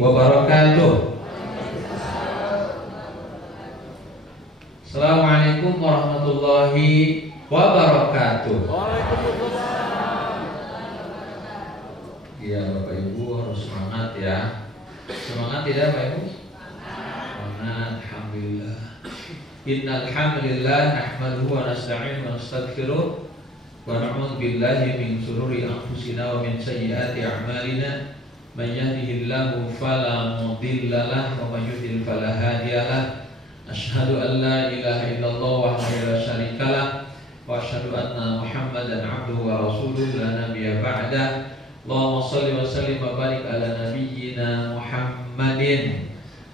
wabarakatuh. Assalamualaikum warahmatullahi wabarakatuh. Iya Bapak Ibu harus semangat ya. Semangat tidak Bapak Ibu? Semangat. Alhamdulillah. Innal hamdalillah nahmaduhu wa nasta'inuhu wa nastaghfiruh wa na'udzu billahi min shururi anfusina wa min sayyiati a'malina. Man yahdihillahu fala mudilla lahu wa man yudlil fala hadiya lahu. Asyhadu an la ilaha illallah wahdahu la syarika lahu wa asyhadu anna Muhammadan 'abduhu wa rasuluhu la nabiyya ba'da. Allahumma shalli wa sallim wa barik ala nabiyyina Muhammadin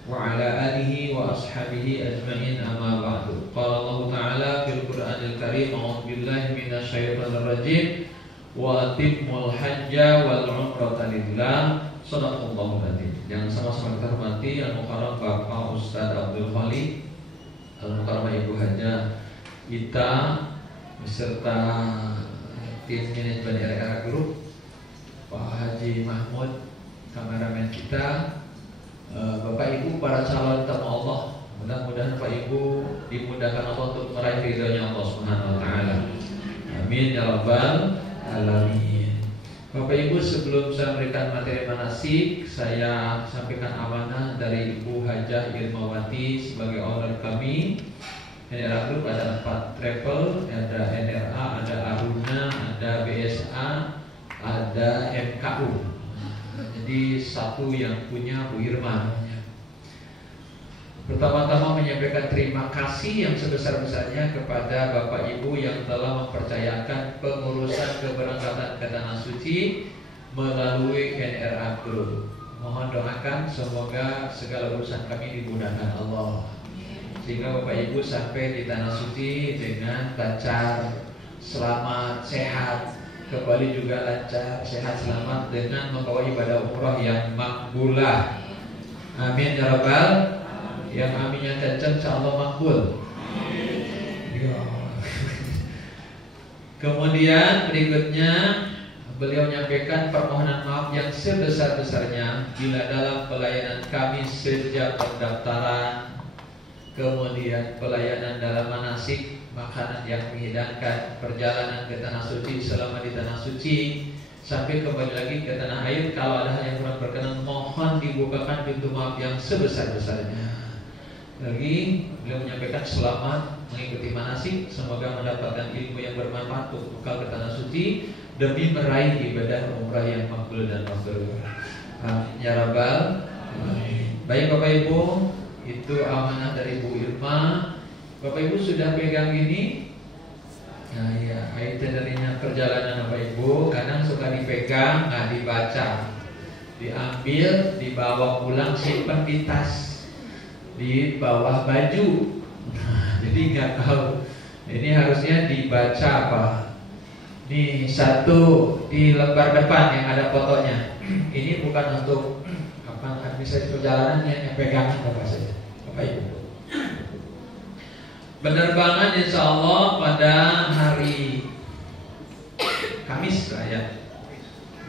wa ala alihi wa ashabihi ajma'in, amma ba'du. Qala Allah Ta'ala fil Qur'anil Karim, a'udzu billahi minasy syaithanir rajim, wa atimmul hajja wal umrata lillah. Shadaqallahul adzim. Yang sama-sama kita hormati Al-Mukarram Bapak Ustaz Abdul Khalid, Al-Mukarram Ibu Haja kita beserta tim manajemen RRA Group, Pak Haji Mahmud, kameramen kita, Bapak Ibu para calon tamu Allah. Mudah-mudahan Bapak Ibu dimudahkan Allah untuk meraih ridhonya Allah Subhanahu wa taala. Amin ya rabbal alamin. Bapak Ibu, sebelum saya memberikan materi manasik, saya sampaikan amanah dari Ibu Hajah Irmawati sebagai owner kami. NRA Group ada 4 travel, ada NRA, ada Aruna, ada BSA, ada MKU. Jadi satu yang punya Bu Irma. Pertama-tama menyampaikan terima kasih yang sebesar-besarnya kepada Bapak Ibu yang telah mempercayakan pengurusan keberangkatan ke Tanah Suci melalui NRA Group. Mohon doakan semoga segala urusan kami dimudahkan Allah, sehingga Bapak Ibu sampai di Tanah Suci dengan lancar, selamat, sehat, kembali juga lancar, sehat, selamat dengan membawa ibadah umrah yang makbulah. Amin ya rabbal. Yang aminnya kencang insyaallah makbul. Ya. Kemudian berikutnya beliau menyampaikan permohonan maaf yang sebesar-besarnya bila dalam pelayanan kami sejak pendaftaran, kemudian pelayanan dalam manasik, makanan yang menghidangkan, perjalanan ke Tanah Suci, selama di Tanah Suci, sampai kembali lagi ke tanah air. Kalau ada hal yang kurang berkenan, mohon dibukakan pintu maaf yang sebesar-besarnya. Lagi beliau menyampaikan selamat mengikuti manasik, semoga mendapatkan ilmu yang bermanfaat untuk bekal ke Tanah Suci demi meraih ibadah umrah yang makbul dan mabrur. Amin ya rabbal alamin. Baik Bapak Ibu, itu amanah dari Bu Irma. Bapak Ibu sudah pegang ini? Nah ya, itinerary perjalanan Bapak Ibu kadang suka dipegang, nggak dibaca, diambil, dibawa pulang, simpan di tas, di bawah baju. Jadi nggak tahu ini harusnya dibaca apa. Ini satu di lembar depan yang ada fotonya. Ini bukan untuk apa administrasi perjalanannya, yang pegangan apa saja Bapak Ibu. Penerbangan insya Allah pada hari Kamis ya,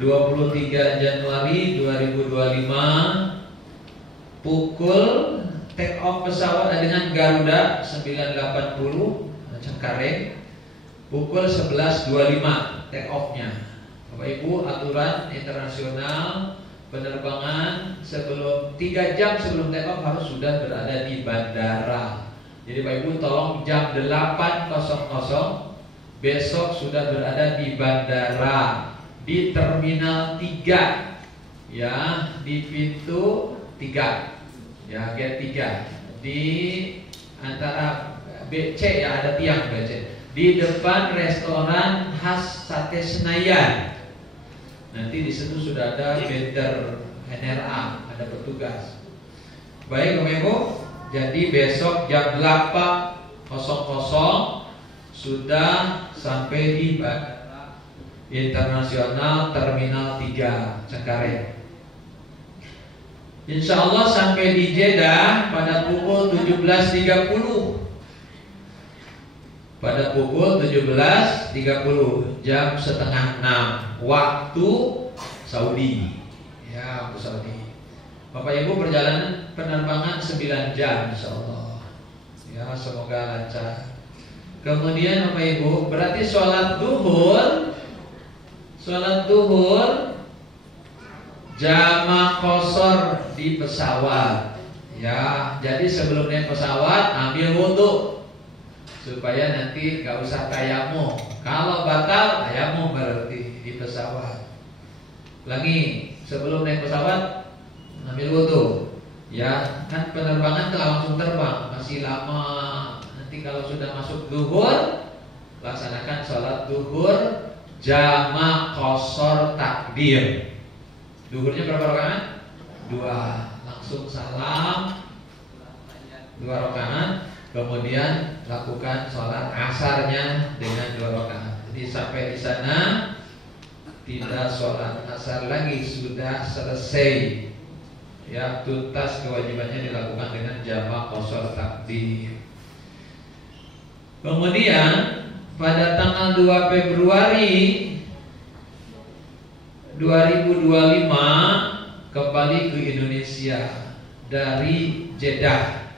23 Januari 2025 pukul take off pesawat dengan Garuda 980 Cengkareng pukul 11.25 take off-nya. Bapak Ibu, aturan internasional penerbangan sebelum 3 jam sebelum take off harus sudah berada di bandara. Jadi Bapak Ibu tolong jam 8.00 besok sudah berada di bandara, di terminal 3 ya, di pintu 3 ya, gate 3 di antara BC ya, ada tiang BC di depan restoran khas sate Senayan. Nanti di situ sudah ada vendor NRA, ada petugas. Baik Bapak Ibu, jadi besok jam 8.00 sudah sampai di Bandara Internasional Terminal 3 Cengkareng. Insya Allah sampai di Jeddah pada pukul 17.30. Pada pukul 17.30, jam setengah 6 waktu Saudi. Ya, waktu Saudi. Bapak Ibu perjalanan penerbangan 9 jam insya Allah. Ya, semoga lancar. Kemudian Bapak Ibu, berarti sholat duhur jamak qashar di pesawat. Ya, jadi sebelum naik pesawat ambil wudu supaya nanti gak usah tayamum. Kalau batal tayamum berarti di pesawat. Lagi sebelum naik pesawat ambil wudu. Ya, kan penerbangan gak langsung terbang, masih lama. Nanti kalau sudah masuk duhur, laksanakan sholat duhur jamak qashar takbir. Duhurnya berapa rakaat? 2. Langsung salam 2 rakaat. Kemudian lakukan sholat asarnya dengan 2 rakaat. Jadi sampai di sana tidak sholat asar lagi, sudah selesai. Ya, tuntas kewajibannya dilakukan dengan jamak qashar takbir. Kemudian pada tanggal 2 Februari 2025 kembali ke Indonesia dari Jeddah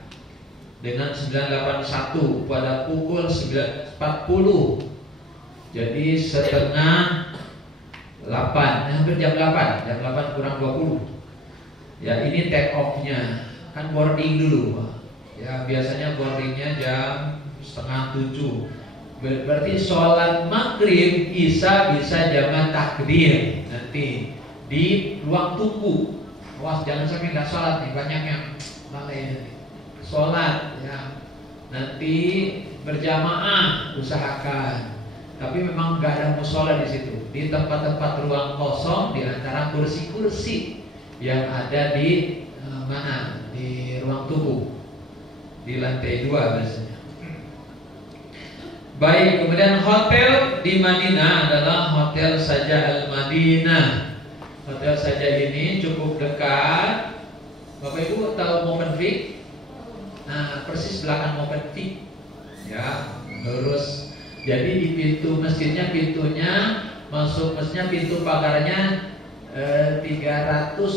dengan 981 pada pukul 9.40. Jadi setengah 8, hampir jam 8 kurang 20. Ya, ini take off-nya. Kan boarding dulu. Ya, biasanya boardingnya jam setengah 7. Berarti sholat maghrib isya bisa jamak takbir nanti di ruang tunggu. Awas jangan sampai nggak sholat nih, banyak yang lalai nanti. Sholat ya nanti berjamaah usahakan. Tapi memang nggak ada musola di situ. Di tempat-tempat ruang kosong di antara kursi-kursi yang ada di mana di ruang tunggu di lantai 2 biasanya. Baik, kemudian hotel di Madinah adalah Hotel Saja Al-Madinah. Hotel Saja ini cukup dekat. Bapak Ibu tahu Movenpick? Nah, persis belakang Movenpick. Ya, lurus. Jadi di pintu masjidnya, masuk masjidnya pintu pagarnya 328.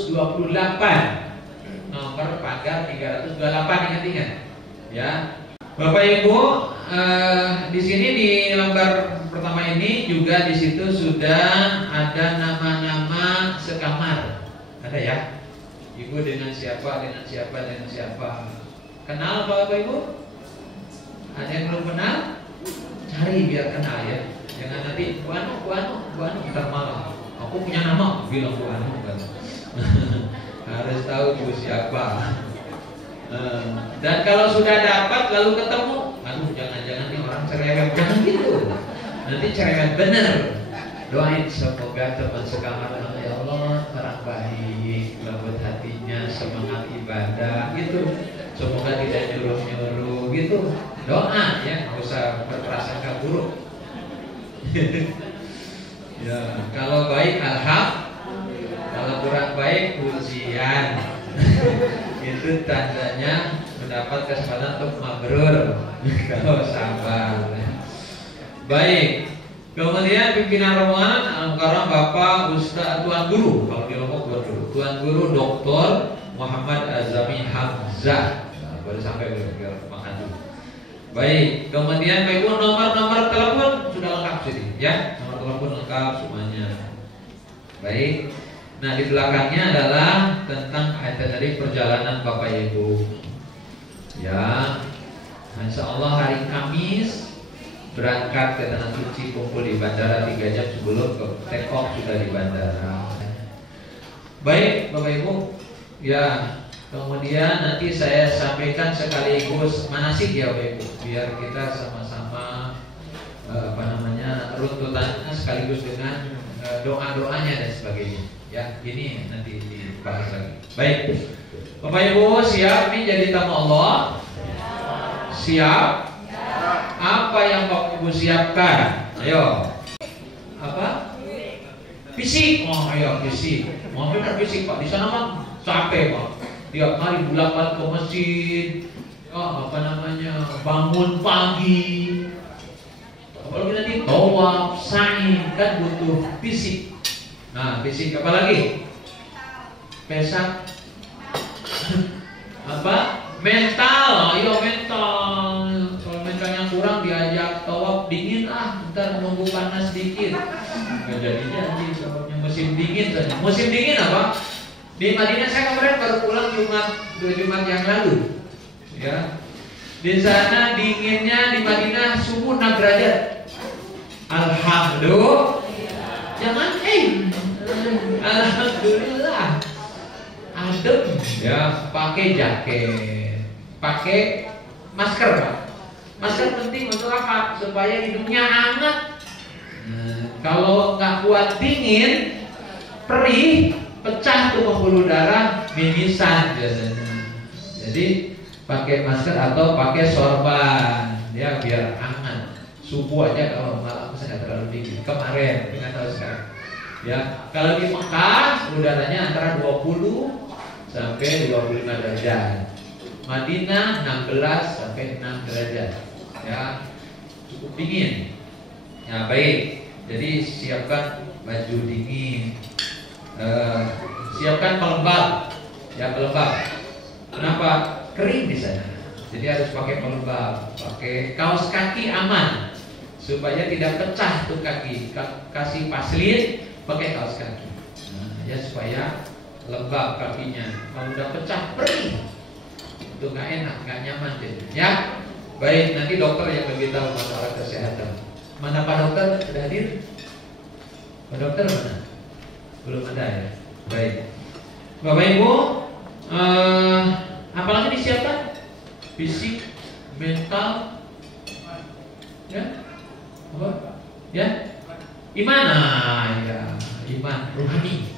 Nomor pagar 328, ingat-ingat. Ya. Bapak Ibu, di sini di lembar pertama ini juga di situ sudah ada nama-nama sekamar. Ada ya? Ibu dengan siapa, dengan siapa, dengan siapa. Kenal Bapak Ibu? Ada yang belum kenal? Cari biar kenal ya. Jangan nanti Bu Anu ntar malah. Aku punya nama, bilang Bu Anu kan. Harus tahu Bu siapa. Dan kalau sudah dapat lalu ketemu, aduh jangan-jangan nih orang cerewet, jangan gitu. Nanti cerewet bener. Doain semoga teman sekamar ya Allah orang baik, lembut hatinya, semangat ibadah gitu. Semoga tidak nyuruh-nyuruh gitu. Doa ya, nggak usah berprasangka buruk. Ya, kalau baik alhamdulillah, kalau kurang baik pujian. Itu tandanya mendapat kesempatan untuk mabrur kalau sabar. Baik. Kemudian pimpinan rombongan Al-Mukarram Bapak Ustaz Tuan Guru, kalau di Lombok Tuan Guru Dr. Muhammad Azami Hamzah. Nah, boleh sampai biar makan dulu. Baik. Kemudian Ibu nomor telepon sudah lengkap sini, ya. Nomor telepon lengkap semuanya. Baik. Nah, di belakangnya adalah tentang tadi perjalanan Bapak Ibu. Ya, Insya Allah hari Kamis berangkat ke Tanah Suci, kumpul di bandara 3 jam sebelum ke take off sudah di bandara. Baik Bapak Ibu, ya kemudian nanti saya sampaikan sekaligus manasik ya Bapak Ibu, biar kita sama-sama runtutannya sekaligus dengan doa-doanya dan sebagainya. Ya, ini nanti dibahas lagi. Baik, Bapak Ibu siap nih jadi tamu Allah? Siap? Apa yang Bapak Ibu siapkan? Ayo. Apa? Fisik. Oh, ayo fisik. Mau benar fisik Pak. Di sana mah capek Pak. Tiap hari bolak-balik ke masjid. Bangun pagi. Apalagi nanti tawaf, sa'i, kan butuh fisik. Nah, fisik apa lagi? Pesak nggak jadi sebabnya musim dingin saja. Musim dingin apa? Di Madinah saya kemarin baru pulang dua Jumat yang lalu. Ya, di sana dinginnya di Madinah suhu 6 derajat. Alhamdulillah. Jangan alhamdulillah. Adem ya, pakai jaket, pakai masker Pak. Masker penting untuk apa? Supaya hidungnya hangat. Kalau nggak kuat dingin, perih, pecah tuh pembuluh darah, mimisan biasanya. Jadi pakai masker atau pakai sorban, ya biar hangat. Subuh aja kalau malam nggak terlalu dingin. Kemarin, nggak tahu sekarang. Ya, kalau di Mekah udaranya antara 20 sampai 25 derajat. Madinah 16 sampai 6 derajat. Ya, cukup dingin. Ya, baik. Jadi siapkan baju dingin. Siapkan pelembab. Ya, pelembab. Kenapa? Kering di sana. Jadi harus pakai pelembab, pakai kaos kaki aman supaya tidak pecah tuh kaki. Kasih paslin, pakai kaos kaki. Ya supaya lembab kakinya. Kalau udah pecah, perih. Itu nggak enak, nggak nyaman jadi. Ya, baik. Nanti dokter yang lebih tahu masalah kesehatan. Mana Pak Dokter? Sudah hadir? Pak Dokter mana? Belum ada ya. Baik. Bapak Ibu, apalagi disiapkan? Fisik, mental, ya, apa? Ya, iman, ya, iman rohani.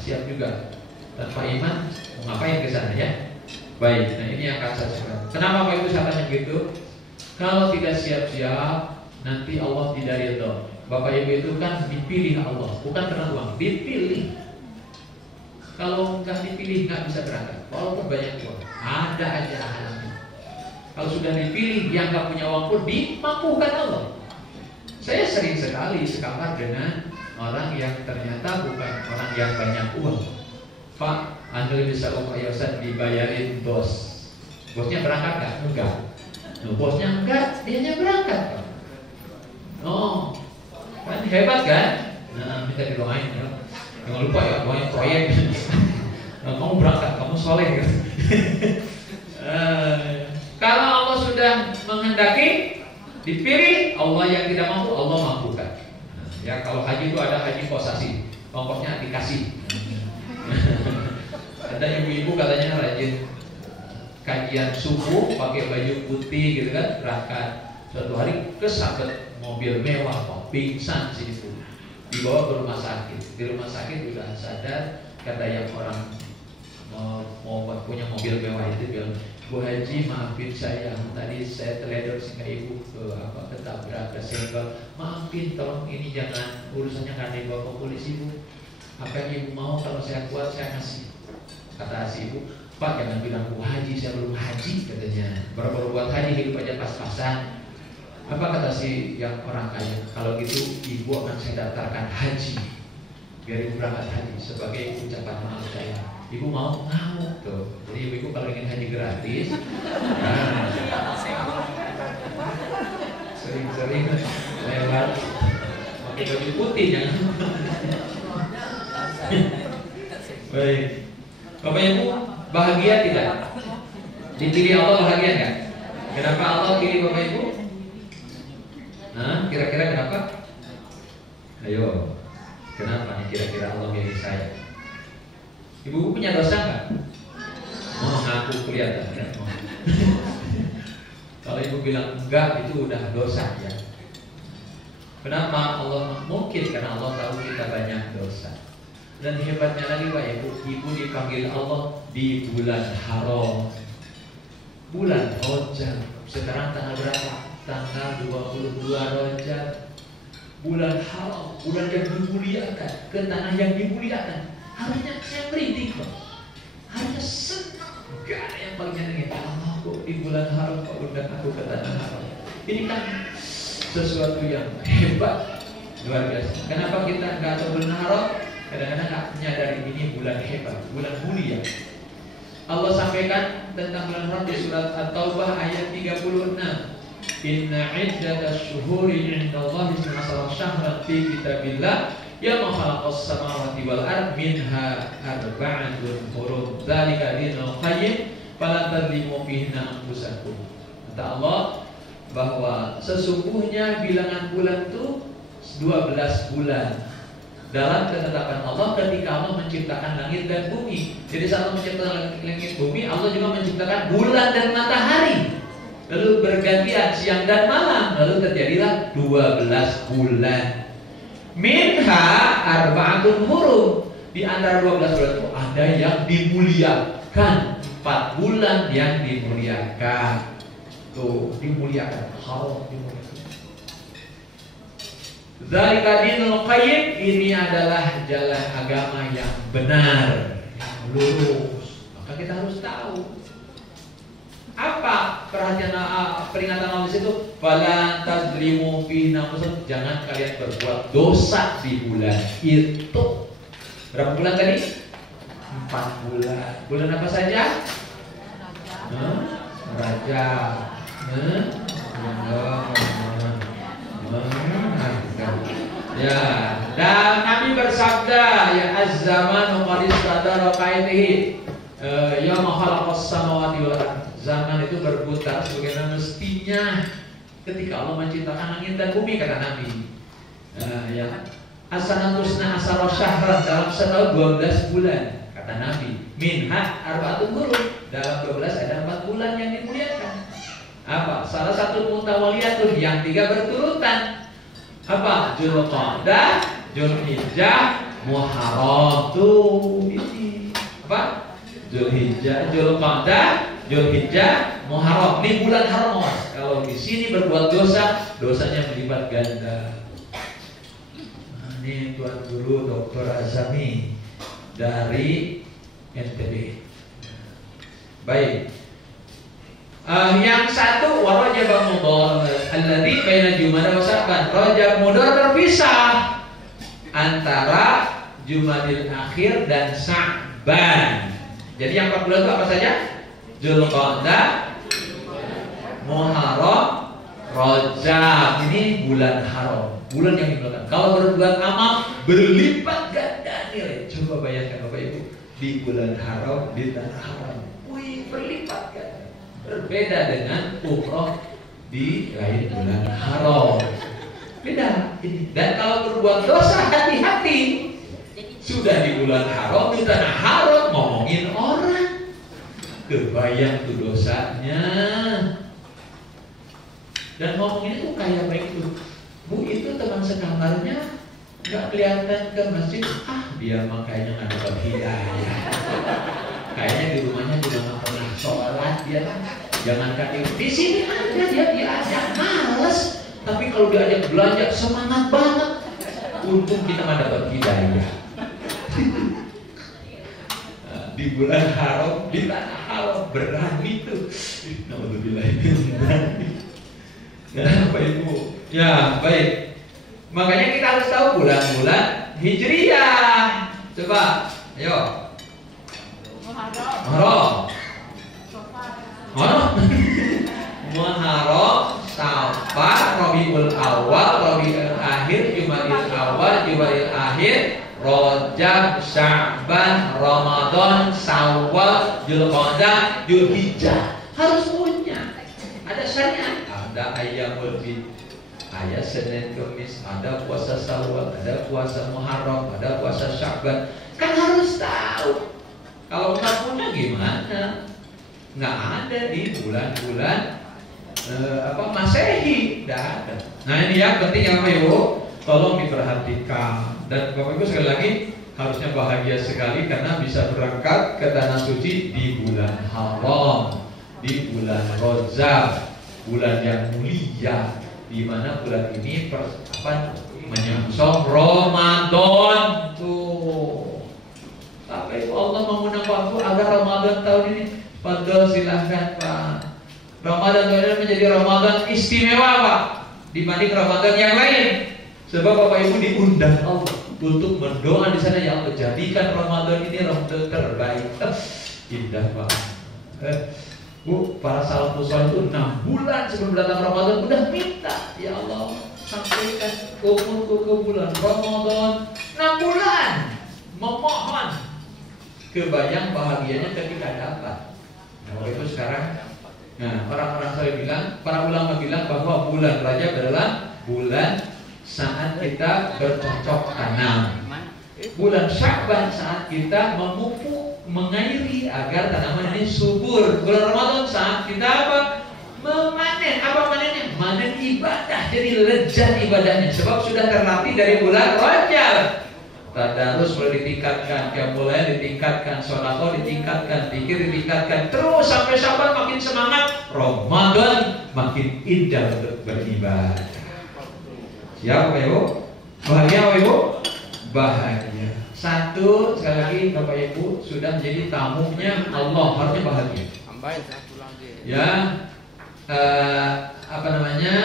Siap juga. Tanpa iman, mau ngapain ke sana ya? Baik. Nah ini yang akan saya sebutkan. Kenapa Bapak Ibu saya tanya gitu? Kalau tidak siap-siap, nanti Allah tidak ridho. Bapak Ibu itu kan dipilih Allah, bukan karena uang, dipilih. Kalau nggak dipilih nggak bisa berangkat, walaupun banyak uang. Ada aja halannya. Kalau sudah dipilih, yang nggak punya uang pun dimampukan Allah. Saya sering sekali sekamar dengan orang yang ternyata bukan orang yang banyak uang. Pak, Anda bisa Ustaz dibayarin bos. Bosnya berangkat nggak? Enggak. Nah, bosnya enggak, dianya berangkat Pak. Oh, kan hebat kan? Nah, minta didoain ya. Jangan lupa ya, doain proyek. Nah, kamu berangkat, kamu soleh gitu. Kalau Allah sudah menghendaki dipilih, Allah yang tidak mampu, Allah mampukan. Ya, kalau haji itu ada haji posasi, ongkosnya dikasih. Ada ibu-ibu katanya rajin kajian subuh pakai baju putih gitu kan, berangkat. Suatu hari kesabet mobil mewah, kok pingsan sih ibu, dibawa ke rumah sakit. Di rumah sakit udah sadar, kata yang orang mau punya mobil mewah itu bilang, Bu Haji maafin saya, tadi saya teledor sehingga ibu ketabrak, kesenggol. Maafin, tolong ini jangan, urusannya nggak dibawa ke polisi Bu. Apa yang ibu mau, kalau saya kuat saya kasih. Kata si ibu, Pak jangan bilang Bu Haji, saya belum haji katanya. Baru-baru buat haji hidup aja pas-pasan. Apa kata si yang orang kaya, kalau gitu ibu akan saya daftarkan haji, biar ibu berangkat haji sebagai ucapan maaf saya. Ibu mau? Mau tuh. Jadi ibu kalau ingin haji gratis, sering-sering lewat pakai baju putih jangan. Baik, Bapak Ibu bahagia tidak? Dipilih Allah bahagia nggak? Kenapa Allah pilih Bapak Ibu? Nah, kira-kira kenapa? Ayo, kenapa nih kira-kira Allah milih saya? Ibu punya dosa nggak? Mau ngaku kelihatan ya? Kalau ibu bilang enggak, itu udah dosa ya. Kenapa Allah? Mungkin karena Allah tahu kita banyak dosa. Dan hebatnya lagi Pak Ibu, ibu dipanggil Allah di bulan haram, bulan Rajab. Sekarang tanggal berapa? Tanggal 22 Rajab. Bulan haram, bulan yang dimuliakan, ke tanah yang dimuliakan. Harusnya saya merinding kok, harusnya senang. Gak ada yang paling enak Allah kok di bulan haram kok undang aku ke tanah haram. Ini kan sesuatu yang hebat, luar biasa. Kenapa kita nggak tahu bulan haram? Kadang-kadang nggak menyadari ini bulan hebat, bulan mulia. Allah sampaikan tentang bulan haram di surat At-Taubah ayat 36. Inna iddatash syuhuri 'indallahi 12 syahran fi kitabillah yawma khalaqas samawati wal ardh minha arba'atun hurum. Dzalika dinul qayyim fala tadlimu fihinna anfusakum. Kata Allah bahwa sesungguhnya bilangan bulan itu 12 bulan dalam ketetapan Allah ketika Allah menciptakan langit dan bumi. Jadi saat Allah menciptakan langit bumi, Allah juga menciptakan bulan dan matahari. Lalu bergantian siang dan malam. Lalu terjadilah 12 bulan. Minha arba'atun hurum. Di antara 12 bulan itu ada yang dimuliakan. 4 bulan yang dimuliakan. Tuh, dimuliakan. Haram dimuliakan. Dzalika dinul qayyim, ini adalah jalan agama yang benar, yang lurus. Maka kita harus tahu apa peringatan Allah di situ. Fala tazlimu fi anfusikum, jangan kalian berbuat dosa di bulan itu. Berapa bulan tadi? 4 bulan. Bulan apa saja? Rajab. Ya, dan Nabi bersabda, ya az-zamanu qad istadara qaitihi yauma khalaqas samawati wal ardh. Zaman itu berputar sebagaimana mestinya ketika Allah menciptakan langit dan bumi, kata Nabi. Ya, asanatusna asara syahran, dalam setahun 12 bulan, kata Nabi. Minha arba'atun hurum, dalam 12 ada 4 bulan yang dimuliakan. Apa? Salah satu mutawaliyatun, yang 3 berturutan. Apa? Dzulqa'dah, Dzulhijjah, Muharram. Tuh ini apa? Dzulhijjah, Dzulqa'dah, Dzulhijjah, Muharram. Ini bulan haram. Kalau di sini berbuat dosa, dosanya melipat ganda. Nah, ini Tuan Guru Dr. Azami dari NTB. Baik. Yang satu Rajab Mudhar alladzi baina Jumadil wa Sya'ban. Rajab Mudhar terpisah antara Jumadil Akhir dan Sya'ban. Jadi yang 4 bulan itu apa saja? Dzulqa'dah, Muharram, Rajab. Ini bulan haram, bulan yang dimuliakan. Kalau berbuat amal berlipat ganda nilai. Coba bayangkan Bapak Ibu, di bulan haram, di tanah haram, wih, berlipat ganda. Berbeda dengan umroh di lain bulan haram. Beda. Dan kalau berbuat dosa, hati-hati. Sudah di bulan haram, di tanah haram, ngomongin orang, kebayang tuh dosanya. Dan ngomongin itu kayak begitu. Bu, itu teman sekamarnya gak kelihatan ke masjid. Dia makanya gak dapat hidayah. Kayaknya di rumahnya juga gak pernah sholat. Dia jangankan di sini ada dia diajak males, tapi kalau diajak belanja semangat banget. Untung kita gak dapat hidayah. Di bulan haram, di tanah haram, berani tuh. Naudzubillah. Ya, Bapak Ibu. Ya, baik. Makanya kita harus tahu bulan-bulan Hijriyah. Coba, ayo. Muharram. Muharram, Safar, Rabiul Awal, Rabiul Akhir, Jumadil Awal, Jumadil Akhir, Rajab, Sya'ban, Ramadan, Syawal, Dzulqa'dah, Dzulhijjah. Harus punya. Ada syariat, ada Ayyamul Bid, ada Senin Kamis, ada puasa Syawal, ada puasa Muharram, ada puasa Sya'ban. Kan harus tahu. Kalau nggak punya gimana? Nggak ada di bulan-bulan Masehi, nggak ada. Nah ini yang penting ya Bapak Ibu, tolong diperhatikan. Dan Bapak Ibu sekali lagi harusnya bahagia sekali karena bisa berangkat ke tanah suci di bulan haram, di bulan Rajab, bulan yang mulia, di mana bulan ini menyongsong Ramadan tuh. Tapi Allah mengundang waktu agar Ramadan tahun ini, Fadol silahkan Pak. Ramadan tahun ini menjadi Ramadan istimewa Pak, dibanding Ramadan yang lain. Sebab Bapak Ibu diundang Allah untuk berdoa di sana, ya Allah jadikan Ramadan ini Ramadan terbaik. Indah Pak. Bu, para salafus saleh itu 6 bulan sebelum datang Ramadan udah minta, ya Allah sampaikan umurku ke bulan Ramadan. 6 bulan memohon. Kebayang bahagianya ketika dapat. Nah, waktu itu sekarang, nah orang-orang saya bilang, para ulama bilang bahwa bulan Rajab adalah bulan saat kita bercocok tanam. Bulan Sya'ban saat kita memupuk, mengairi agar tanaman ini subur. Bulan Ramadan saat kita apa? Memanen. Apa manennya? Manen ibadah. Jadi lezat ibadahnya. Sebab sudah terlatih dari bulan Rajab. Tadarus mulai ditingkatkan, mulai ditingkatkan, sholawat ditingkatkan, zikir ditingkatkan, terus sampai Sya'ban makin semangat, Ramadan makin indah untuk beribadah. Siap Bapak Ibu? Bahagia Bapak Ibu? Bahagia. Satu, sekali lagi Bapak Ibu sudah menjadi tamunya Allah, harusnya bahagia. Ya, apa namanya?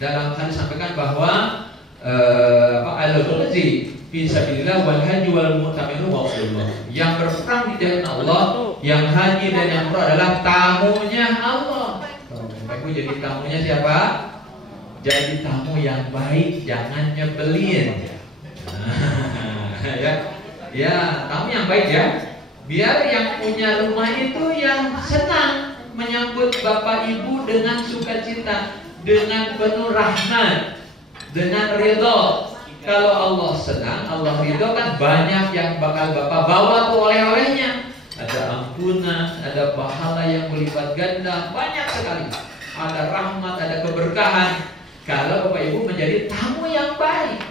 Dalam hadis sampaikan bahwa al-ghazi fisabilillah wal haji wal mu'tamiru wa Allah. Yang berperang di jalan Allah, yang haji dan yang umrah adalah tamunya Allah. Bapak Ibu jadi tamunya siapa? Jadi tamu yang baik, jangan nyebelin. Ya, tamu yang baik ya. Biar yang punya rumah itu yang senang menyambut Bapak Ibu dengan sukacita, dengan penuh rahmat, dengan ridho. Kalau Allah senang, Allah ridho, kan banyak yang bakal Bapak bawa tuh oleh-olehnya. Ada ampunan, ada pahala yang berlipat ganda, banyak sekali. Ada rahmat, ada keberkahan. Kalau Bapak Ibu menjadi tamu yang baik.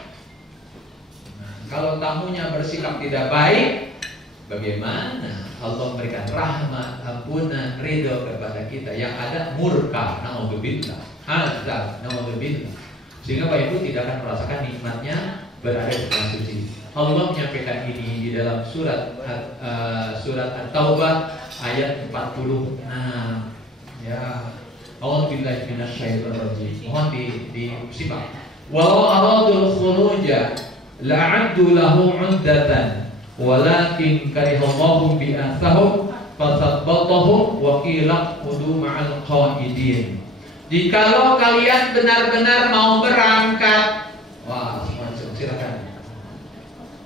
Nah, kalau tamunya bersikap tidak baik, bagaimana Allah memberikan rahmat, ampunan, ridho kepada kita? Yang ada murka, naudzubillah, azab, naudzubillah. Sehingga Bapak Ibu tidak akan merasakan nikmatnya berada di tanah suci. Allah menyampaikan ini di dalam surat At-Taubah ayat 46. Ya. A'udzubillahi minasyaitonir rajim. Mohon disimak. Walau aradul khuruja la'addu lahu 'uddatan walakin karihallahu bi'athahum fathabbatahum wa qila qudu ma'al qa'idin. Jikalau kalian benar-benar mau berangkat, wah, silakan.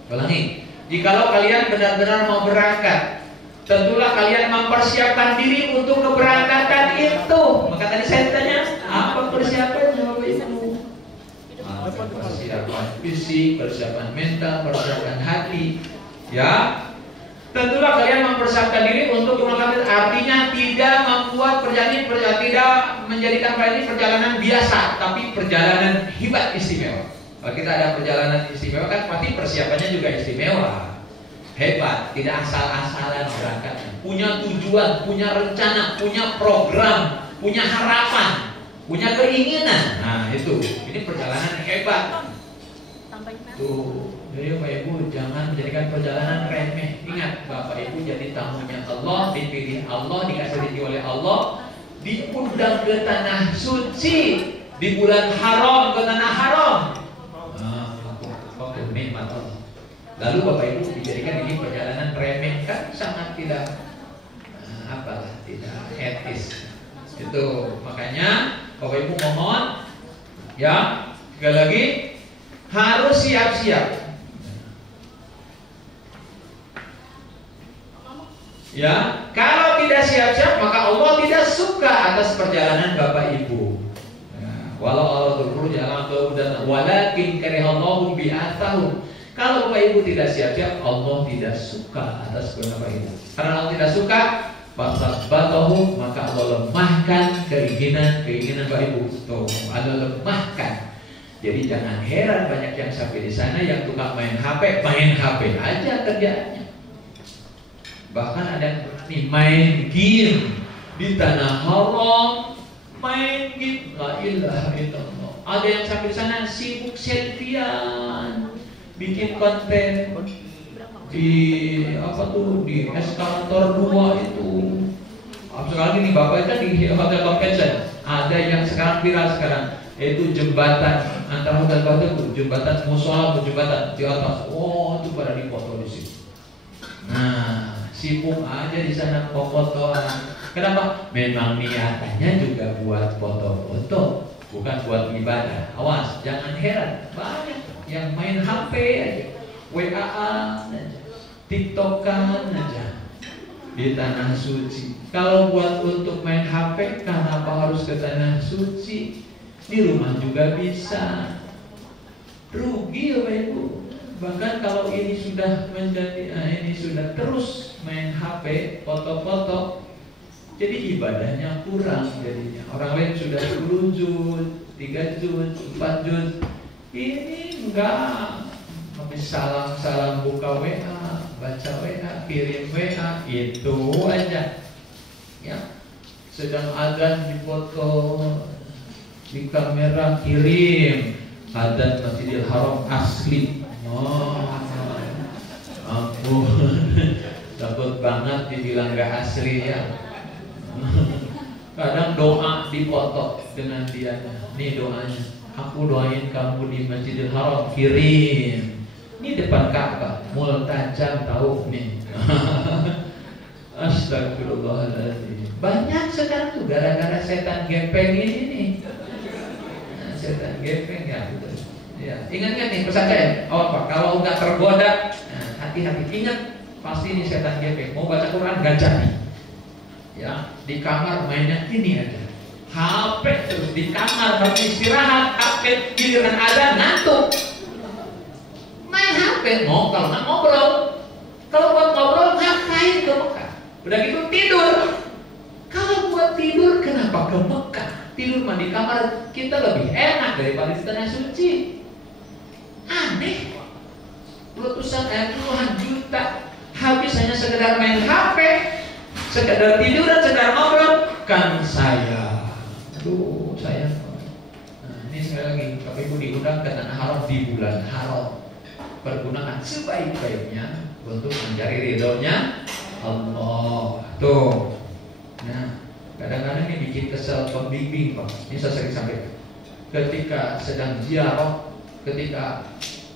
Ulangi. Jikalau kalian benar-benar mau berangkat, tentulah kalian mempersiapkan diri untuk keberangkatan itu. Maka tadi saya tanya, apa persiapannya Bapak Ibu? Persiapan fisik, persiapan mental, persiapan hati. Ya, tentulah kalian mempersiapkan diri untuk keberangkatan. Artinya tidak membuat perjalanan, tidak menjadikan perjalanan biasa, tapi perjalanan hebat istimewa. Kalau kita ada perjalanan istimewa kan pasti persiapannya juga istimewa. Hebat, tidak asal-asalan berangkat. Punya tujuan, punya rencana, punya program, punya harapan, punya keinginan. Nah itu, ini perjalanan hebat. Tuh, jadi Bapak Ibu jangan menjadikan perjalanan remeh. Ingat, Bapak Ibu jadi tamunya Allah, dipilih Allah, dikasih rezeki oleh Allah, diundang ke tanah suci di bulan haram, ke tanah haram. Nikmat Allah. Lalu Bapak Ibu dijadikan ini perjalanan remeh, kan sangat tidak tidak etis. Itu makanya Bapak Ibu mohon ya, sekali lagi harus siap-siap. Ya, kalau tidak siap-siap maka Allah tidak suka atas perjalanan Bapak Ibu. Walau Allah turun jalan dan walakin karihallahu bi'athahum. Kalau Bapak Ibu tidak siap-siap, Allah tidak suka atas Bapak Ibu. Karena Allah tidak suka, fasabatahu, maka Allah lemahkan keinginan Bapak Ibu. Tuh, Allah lemahkan. Jadi jangan heran banyak yang sampai di sana yang tukang main HP aja kerjaannya. Bahkan ada yang berani main game di tanah haram, main game, la ilaha illallah. Ada yang sampai di sana sibuk selfiean, bikin konten di di eskalator 2 itu. Sekarang ini Bapak kan di hotel convention ada yang sekarang viral sekarang, yaitu jembatan antara hotel itu, jembatan musola, jembatan di atas. Oh, itu pada dipoto di situ. Nah, sibuk aja di sana fotoan. Kenapa? Memang niatannya juga buat foto-foto, bukan buat ibadah. Awas, jangan heran, banyak yang main HP aja, WA-an aja, TikTokan aja di tanah suci. Kalau buat untuk main HP, kenapa harus ke tanah suci? Di rumah juga bisa. Rugi ya Bapak Ibu. Bahkan kalau ini sudah menjadi, ini sudah terus main HP, foto-foto, jadi ibadahnya kurang jadinya. Orang lain sudah 10 juz, 3 juz, 4 juz, ini enggak. Habis salam-salam buka WA, baca WA, kirim WA, itu aja. Ya, sedang azan dipoto, di kamera kirim, azan Masjidil Haram asli. Oh, ampun, takut banget dibilang gak asli ya. Kadang doa dipoto dengan dia. Nih doanya, aku doain kamu di Masjidil Haram, kirim. Ini depan Ka'bah, multajam tahu nih. Astagfirullahaladzim. Banyak sekarang tuh gara-gara setan gepeng ini nih. Nah, setan gepeng ya betul. Ya, ingat nih pesan saya. Oh Pak, kalau nggak tergoda, hati-hati. Ingat, pasti ini setan gepeng. Mau baca Quran nggak jadi. Ya, di kamar mainnya ini aja. HP terus di kamar, tapi istirahat, HP giliran ada ngantuk. Main HP, kalau nggak ngobrol. Kalau buat ngobrol ngapain ke Mekah? Udah gitu tidur. Kalau buat tidur kenapa ke Mekah? Tidur mah di kamar kita lebih enak daripada di tanah suci. Aneh. Letusan air puluhan juta habis hanya sekedar main HP, sekedar tiduran, sekedar ngobrol. Kan saya, aduh sayang. Nah, ini sekali lagi Bapak Ibu diundang ke tanah haram di bulan haram. Pergunakan sebaik-baiknya untuk mencari ridhonya Allah. Tuh. Nah, kadang-kadang ini bikin kesel pembimbing Pak. Ini saya sering sampaikan. Ketika sedang ziarah, ketika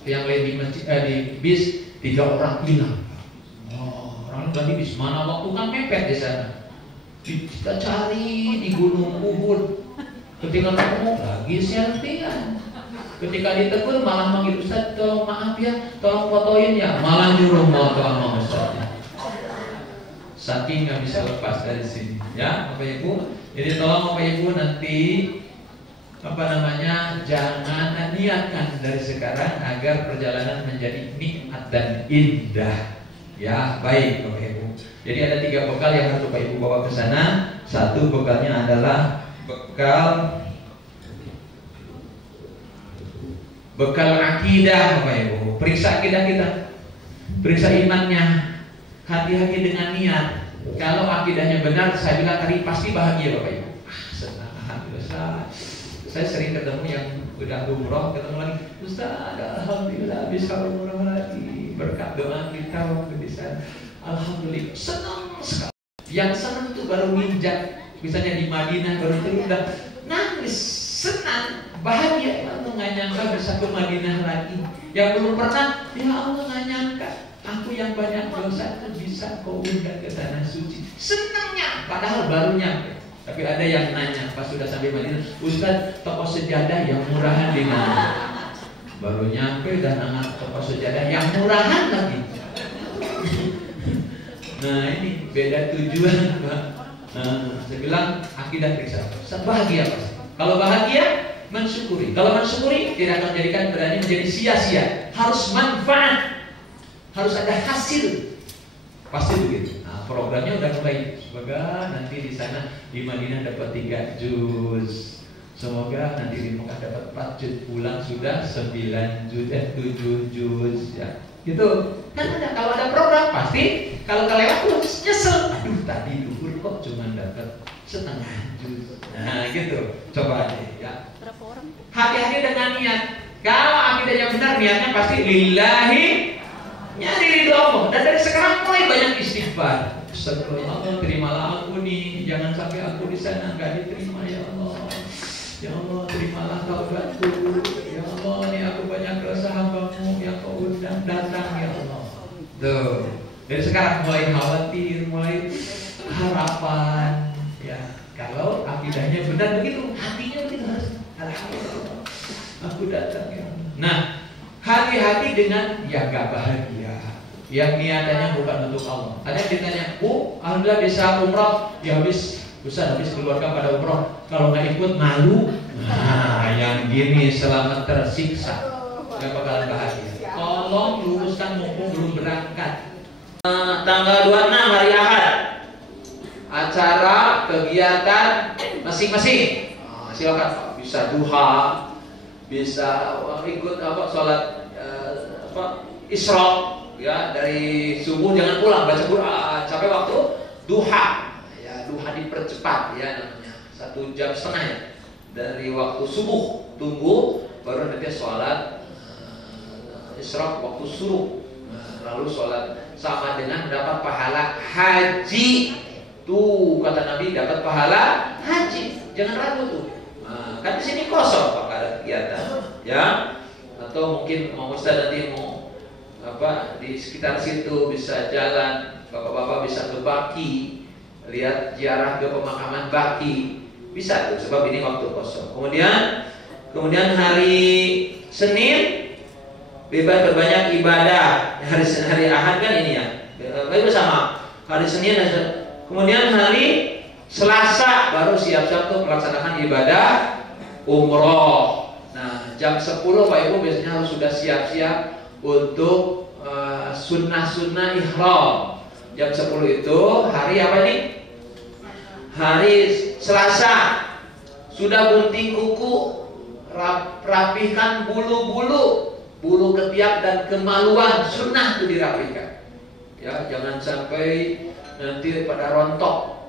yang lain di masjid, di bis 3 orang hilang. Oh, orang lagi bis mana waktu kan mepet di sana. Kita cari di Gunung Uhud. Ketika ketemu lagi selfie-an. Ketika ditegur malah manggil Ustaz, tolong maaf ya, tolong fotoin ya, malah nyuruh foto sama Ustaznya. Saking nggak bisa lepas dari sini, ya Bapak Ibu. Jadi tolong Bapak Ibu nanti jangan niatkan dari sekarang agar perjalanan menjadi nikmat dan indah. Ya baik Bapak Ibu. Jadi ada 3 bekal yang harus Bapak Ibu bawa ke sana. Satu bekalnya adalah bekal akidah Bapak Ibu. Periksa akidah kita, periksa imannya. Hati-hati dengan niat. Kalau akidahnya benar, saya bilang tadi pasti bahagia Bapak Ibu. Senang, alhamdulillah. Saya sering ketemu yang udah umroh, ketemu lagi, Ustaz, alhamdulillah bisa umroh lagi berkat doa kita waktu di sana. Alhamdulillah, senang sekali. Yang senang tuh baru nginjak, misalnya di Madinah baru itu udah nangis, senang, bahagia. Ya Allah nggak nyangka bisa ke Madinah lagi. Yang belum pernah, ya Allah nggak nyangka aku yang banyak dosa itu bisa kau undang ke tanah suci. Senangnya, padahal baru nyampe. Tapi ada yang nanya pas sudah sampai Madinah, Ustaz, toko sejadah yang murahan di mana? Baru nyampe dan anak toko sejadah yang murahan lagi. Nah ini beda tujuan Pak. Saya bilang akidah periksa. Bahagia pasti. Kalau bahagia mensyukuri. Kalau mensyukuri tidak akan jadikan berani menjadi sia-sia. Harus manfaat. Harus ada hasil. Pasti begitu. Nah, programnya udah mulai. Semoga nanti di sana di Madinah dapat 3 juz. Semoga nanti di Mekah dapat 4 juz. Pulang sudah 9 juz, 7 juz ya. Gitu. Kan ada, kalau ada program pasti kalau kelewat terus nyesel. Aduh tadi duhur kok cuma dapat setengah juz. Nah gitu. Coba aja ya. Hati-hati dengan niat. Kalau akidahnya benar, niatnya pasti lillahi, nyari ridho Allah. Dan dari sekarang mulai banyak istighfar. Astagfirullah, terimalah aku nih. Jangan sampai aku di sana nggak diterima ya Allah. Ya Allah, terimalah taubatku. Ya Allah, nih aku banyak dosa hamba-Mu yang Kau undang datang ya Allah. Tuh. Dari sekarang mulai khawatir, mulai harapan. Kalau akidahnya benar begitu, hatinya begitu harus. Alhamdulillah, aku datang ya. Nah, hati-hati dengan yang gak bahagia, yang niatannya bukan untuk Allah. Ada yang ditanya, Bu, alhamdulillah bisa umroh, ya habis keluarga pada umroh. Kalau nggak ikut malu. Nah, yang gini selamat tersiksa, nggak bakalan bahagia. Tolong luruskan mumpung belum berangkat. Tanggal 26 hari Ahad, acara kegiatan masing-masing. Silakan Pak, bisa duha, bisa ikut sholat Isra ya, dari subuh jangan pulang, baca Quran sampai waktu duha ya, duha dipercepat ya namanya, 1,5 jam ya, dari waktu subuh tunggu baru nanti sholat Isra waktu suruh, lalu sholat sama dengan mendapat pahala haji. Tuh kata Nabi, dapat pahala haji, jangan ragu tuh. Kan di sini kosong Pak, ada kegiatan ya, atau mungkin mau Ustaz nanti mau di sekitar situ bisa jalan, bapak-bapak bisa ke Baki, lihat ziarah ke pemakaman Baki, bisa tuh, sebab ini waktu kosong. Kemudian hari Senin bebas berbanyak ibadah. Hari Ahad kan ini ya, bebas sama hari Senin. Kemudian hari Selasa baru siap-siap tuh melaksanakan ibadah umroh. Nah, jam 10 Pak Ibu biasanya harus sudah siap-siap untuk sunnah-sunnah ihram. Jam 10 itu hari apa nih? Hari Selasa. Sudah gunting kuku, rapihkan bulu ketiak dan kemaluan, sunnah itu dirapihkan. Ya, jangan sampai nanti pada rontok.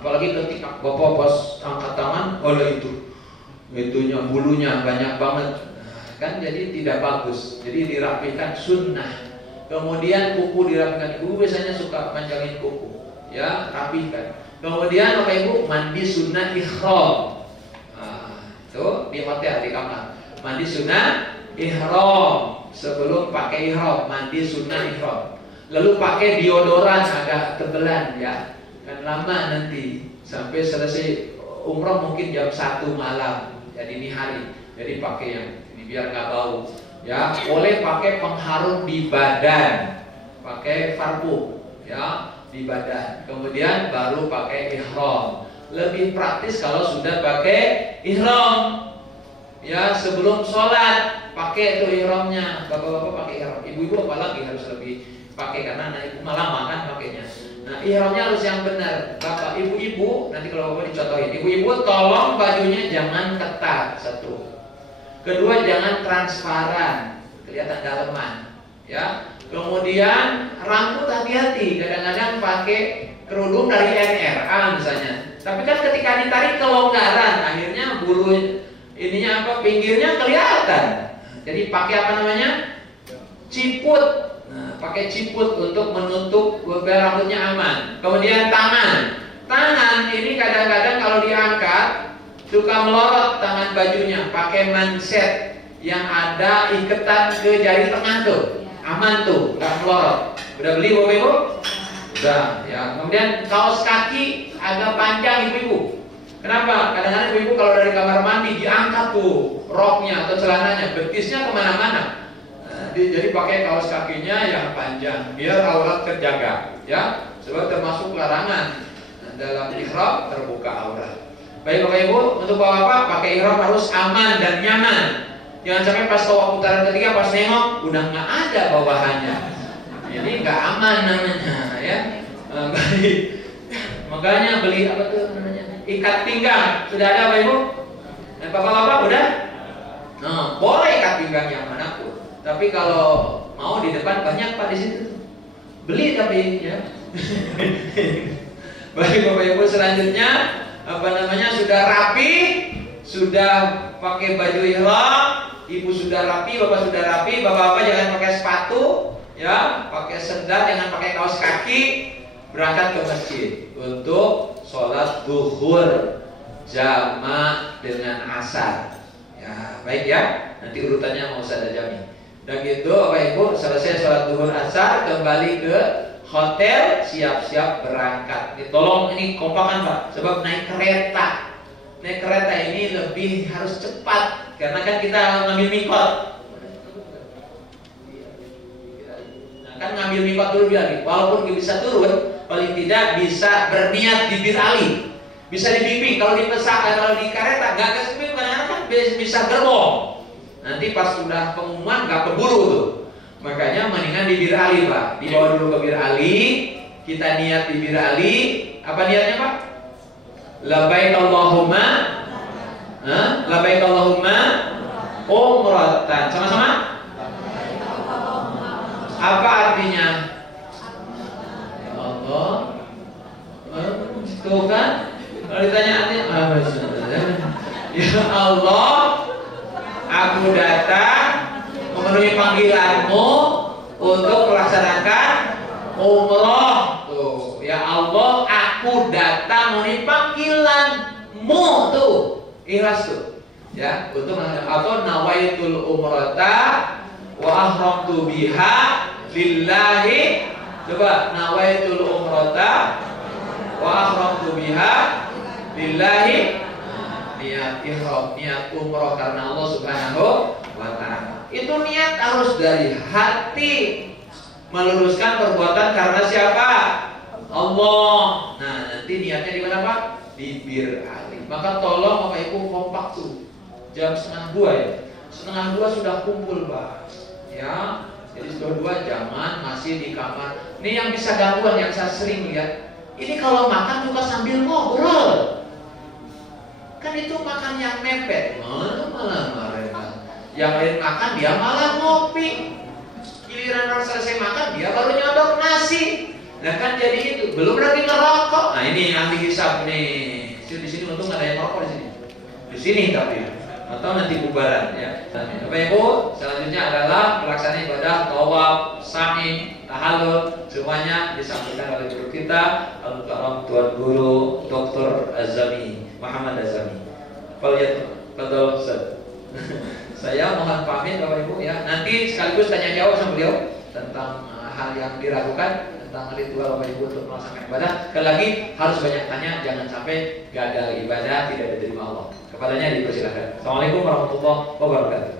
Apalagi ketika bapak pas angkat tangan, oleh itunya bulunya banyak banget, kan jadi tidak bagus. Jadi dirapikan sunnah. Kemudian kuku dirapikan. Ibu biasanya suka manjangin kuku, ya, rapikan. Kemudian Bapak Ibu mandi sunnah ihram. Itu di hotel, di kamar mandi sunnah ihram. Sebelum pakai ihram mandi sunnah ihram. Lalu pakai deodoran agak tebelan ya, kan lama nanti sampai selesai umroh mungkin jam 1 malam. Jadi ini hari, jadi pakai yang ini biar nggak bau ya. Boleh pakai pengharum di badan, pakai parfum ya di badan. Kemudian baru pakai ihram. Lebih praktis kalau sudah pakai ihram ya, sebelum sholat pakai itu ihramnya. Bapak-bapak pakai ihram, ibu-ibu apalagi harus lebih pakai karena anak ibu lama kan pakainya. Nah, ihramnya harus yang benar. Bapak, ibu-ibu, nanti kalau bapak dicontohin, ibu-ibu tolong bajunya jangan ketat, satu. Kedua, jangan transparan, kelihatan daleman, ya. Kemudian rambut hati-hati, kadang-kadang pakai kerudung dari NRA misalnya. Tapi kan ketika ditarik kelonggaran, akhirnya bulu ininya pinggirnya kelihatan. Jadi pakai apa namanya? Ciput. Nah, pakai ciput untuk menutup biar rambutnya aman. Kemudian tangan ini kadang-kadang kalau diangkat suka melorot tangan bajunya. Pakai manset yang ada iketan ke jari tengah tuh, aman tuh, nggak melorot. Udah beli Bapak Ibu? Udah ya. Kemudian kaos kaki agak panjang ibu-ibu. Kenapa? Kadang-kadang ibu-ibu kalau dari kamar mandi diangkat tuh roknya atau celananya, betisnya kemana-mana. Jadi pakai kaos kakinya yang panjang biar aurat terjaga ya, sebab termasuk larangan dalam ihram terbuka aurat. Baik Bapak Ibu, untuk bapak-bapak pakai ihram harus aman dan nyaman. Jangan sampai pas tawaf putaran ketiga pas nengok udah nggak ada bawahannya, ini nggak aman namanya ya. Baik, makanya beli apa tuh namanya, ikat pinggang sudah ada Bapak Ibu dan bapak-bapak udah. Nah, boleh ikat pinggang yang manapun. Tapi kalau mau di depan banyak Pak di situ. Beli tapi ya. Baik Bapak Ibu, selanjutnya sudah rapi, sudah pakai baju ihram, ibu sudah rapi, bapak sudah rapi, bapak-bapak jangan pakai sepatu ya, pakai sendal, jangan pakai kaos kaki, berangkat ke masjid untuk sholat zuhur jamaah dengan asar. Ya, baik ya. Nanti urutannya mau saya jamin. Dan gitu Bapak Ibu, selesai sholat zuhur asar kembali ke hotel, siap-siap berangkat. Tolong ini kompakan Pak, sebab naik kereta. Naik kereta ini lebih harus cepat, karena kan kita ngambil mikot. Nah, kan ngambil mikot dulu biar, walaupun nggak bisa turun, paling tidak bisa berniat di Bir Ali, bisa dibimbing. Kalau di pesawat, kalau di kereta nggak kesepin, kadang-kadang kan bisa gerbong. Nanti pas sudah pengumuman nggak keburu tuh. Makanya mendingan di Bir Ali Pak, dibawa dulu ke Bir Ali, kita niat di Bir Ali. Apa niatnya Pak? Labbaik Allahumma, labbaik Allahumma umratan. Sama-sama. Apa artinya? Ya Allah, tuh kan? Kalau ditanya artinya apa? Ya Allah, aku datang memenuhi panggilanmu untuk melaksanakan umroh. Tuh, ya Allah, aku datang memenuhi panggilanmu tuh, ikhlas tuh, ya, untuk atau nawaitul umrata wa ahramtu biha lillahi. Coba nawaitul umrata wa ahramtu biha lillahi. Niat ihram, niat umroh karena Allah Subhanahu wa ta'ala. Itu niat harus dari hati, meluruskan perbuatan karena siapa? Allah. Nah, nanti niatnya di mana Pak? Di Bir Ali. Maka tolong Bapak Ibu kompak tuh. Jam 1:30 ya. 1:30 sudah kumpul Pak. Ya, jadi 1:30 jangan masih di kamar. Ini yang bisa gangguan yang saya sering lihat. Ini kalau makan juga sambil ngobrol. Kan itu makan yang mepet, malah marah. Yang lain makan dia malah ngopi. Giliran orang selesai makan dia baru nyodok nasi. Nah kan jadi itu, belum lagi ngerokok. Nah ini ahli hisab nih. Di sini untung ada yang ngerokok di sini. Di sini tapi atau nanti bubaran ya. Bapak Ibu, selanjutnya adalah pelaksanaan ibadah tawaf, sa'i, tahallul, semuanya disampaikan oleh guru kita, Al-Mukarram Tuan Guru Dr. Azami Muhammad Azami. Fadhal Ustaz. Saya mohon pamit Bapak Ibu ya. Nanti sekaligus tanya jawab sama beliau tentang hal yang diragukan tentang ritual Bapak Ibu untuk melaksanakan ibadah. Sekali lagi harus banyak tanya, jangan sampai gagal ibadah tidak diterima Allah. Kepadanya dipersilakan. Assalamualaikum warahmatullahi wabarakatuh.